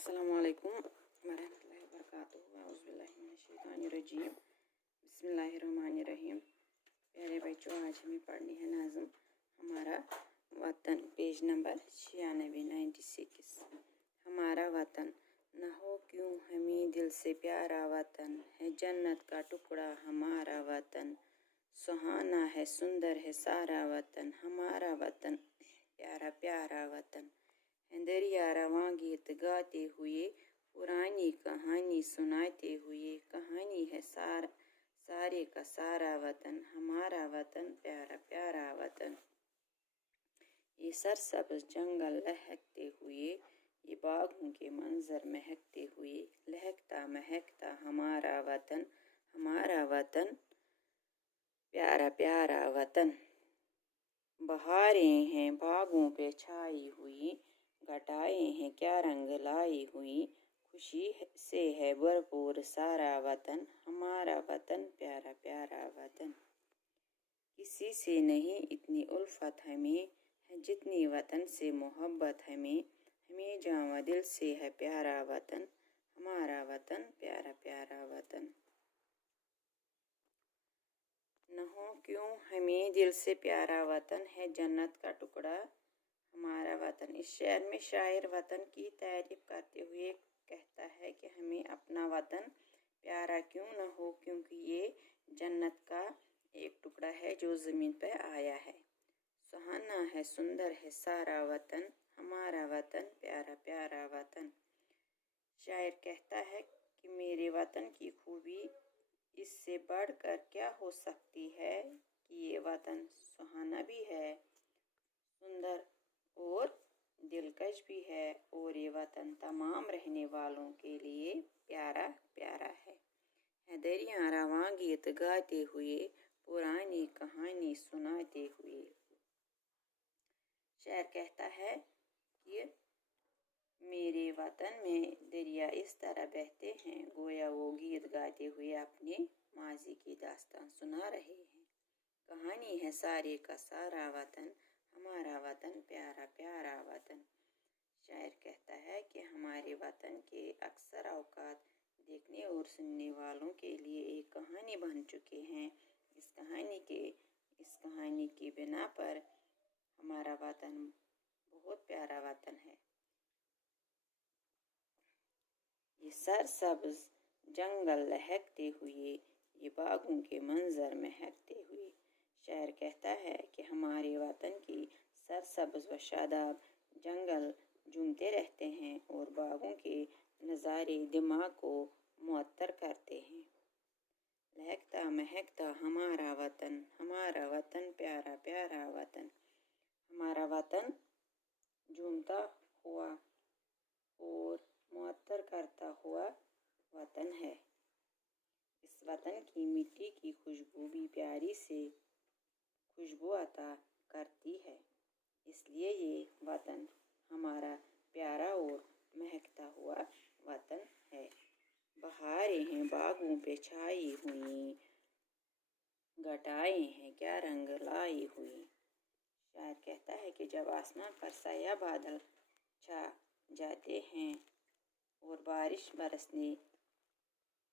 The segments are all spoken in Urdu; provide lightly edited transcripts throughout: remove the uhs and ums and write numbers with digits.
السلام علیکم ورحمۃ اللہ وبرکاتہ۔ اعوذ باللہ من الشیطان الرجیم، بسم اللہ الرحمن الرحیم۔ پیارے بچوں، آج ہمیں پڑھنی ہے نظم ہمارا وطن، پیج نمبر 96۔ ہمارا وطن نہ ہو کیوں ہمیں دل سے پیارا وطن ہے، جنت کا ٹکڑا ہمارا وطن، سہانا ہے سندر ہے سارا وطن، ہمارا وطن پیارا پیارا وطن ہے، دریا رواں گیت گاتے ہوئے، پرانی کہانی سناتے ہوئے، کہانی ہے سارے کا سارا وطن، ہمارا وطن پیارا پیارا وطن۔ یہ سرسبز جنگل لہکتے ہوئے، یہ باغوں کے منظر مہکتے ہوئے، لہکتا مہکتا ہمارا وطن پیارا پیارا وطن۔ بہاریں ہیں باغوں پہ چھائی ہوئی، گھٹائیں ہیں کیا رنگ لائی ہوئی، خوشی سے ہے بھرپور سارا وطن، ہمارا وطن پیارا پیارا وطن۔ کسی سے نہیں اتنی الفت ہمیں ہے، جتنی وطن سے محبت ہمیں جاں و دل سے ہے پیارا وطن، ہمارا وطن پیارا پیارا وطن۔ نہ ہو کیوں ہمیں دل سے پیارا وطن ہے، جنت کا ٹکڑا ہمارا وطن۔ اس شعر میں شاعر وطن کی تعریف کرتے ہوئے کہتا ہے کہ ہمیں اپنا وطن پیارا کیوں نہ ہو، کیونکہ یہ جنت کا ایک ٹکڑا ہے جو زمین پہ آیا ہے۔ سہانا ہے سندر ہے سارا وطن، ہمارا وطن پیارا پیارا وطن۔ شاعر کہتا ہے کہ میرے وطن کی خوبی اس سے بڑھ کر کیا ہو سکتی ہے کہ یہ وطن سہانا بھی ہے، سندر اور دلکش بھی ہے، اور یہ وطن تمام رہنے والوں کے لیے پیارا پیارا ہے۔ دریا رواں گیت گاتے ہوئے، پرانی کہانی سناتے ہوئے۔ شاعر کہتا ہے کہ میرے وطن میں دریا اس طرح بہتے ہیں گویا وہ گیت گاتے ہوئے اپنے ماضی کی داستان سنا رہے ہیں۔ کہانی ہے سارے کا سارا وطن، ہمارا وطن پیارا پیارا وطن۔ شاعر کہتا ہے کہ ہمارے وطن کے اکثر اوقات دیکھنے اور سننے والوں کے لیے ایک کہانی بن چکے ہیں۔ اس کہانی کی بنا پر ہمارا وطن بہت پیارا وطن ہے۔ یہ سرسبز جنگل لہکتے ہوئے، یہ باغوں کے منظر مہکتے ہوئے۔ شاعر کہتا ہے کہ ہمارے وطن کی سرسبز و شاداب جنگل جھومتے رہتے ہیں اور باغوں کے نظارے دماغ کو معطر کرتے ہیں۔ لہکتا مہکتا ہمارا وطن پیارا پیارا وطن۔ ہمارا وطن جھومتا ہوا اور معطر کرتا ہوا وطن ہے۔ اس وطن کی مٹی کی خوشبو بھی پیاری سے خوشبو عطا کرتی ہے، اس لیے یہ وطن ہمارا پیارا اور مہکتا ہوا وطن ہے۔ بہاریں ہیں باغوں پہ چھائی ہوئی، گھٹائیں ہیں کیا رنگ لائی ہوئی۔ شاعر کہتا ہے کہ جب آسمان پر سیاہ بادل چھا جاتے ہیں اور بارش برسنے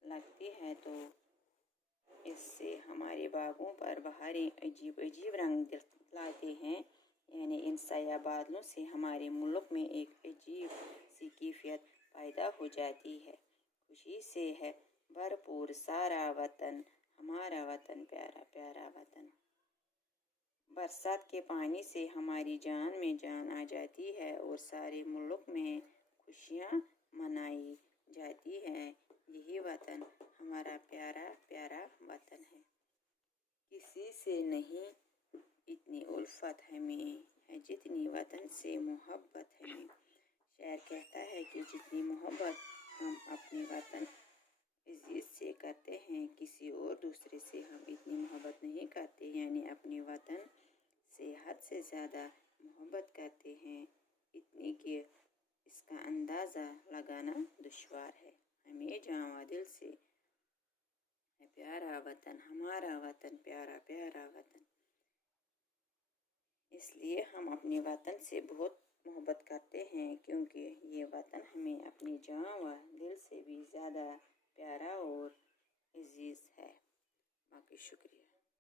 لگتی ہے تو اس سے ہمارے باغوں پر بہاریں عجیب عجیب رنگ لاتے ہیں، یعنی ان سیاہ بادلوں سے ہمارے ملک میں ایک عجیب سی کیفیت پیدا ہو جاتی ہے۔ خوشی سے ہے بھرپور سارا وطن، ہمارا وطن پیارا پیارا وطن۔ برسات کے پانی سے ہماری جان میں جان آ جاتی ہے اور سارے ملک میں خوشیاں منائی جاتی ہیں۔ یہی وطن ہمارا پیارا پیارا وطن ہے۔ کسی سے نہیں اتنی الفت ہمیں ہے، جتنی وطن سے محبت ہمیں۔ شاعر کہتا ہے کہ جتنی محبت ہم اپنے وطن عزیز سے کرتے ہیں، کسی اور دوسرے سے ہم اتنی محبت نہیں کرتے، یعنی اپنے وطن سے حد سے زیادہ محبت کرتے ہیں، اتنی کہ اس کا اندازہ لگانا دشوار ہے۔ ہمیں جاں و دل سے ہے پیارا وطن، ہمارا وطن پیارا پیارا وطن۔ اس لیے ہم اپنے وطن سے بہت محبت کرتے ہیں، کیونکہ یہ وطن ہمیں اپنی جان و دل سے بھی زیادہ پیارا اور عزیز ہے۔ باقی شکریہ۔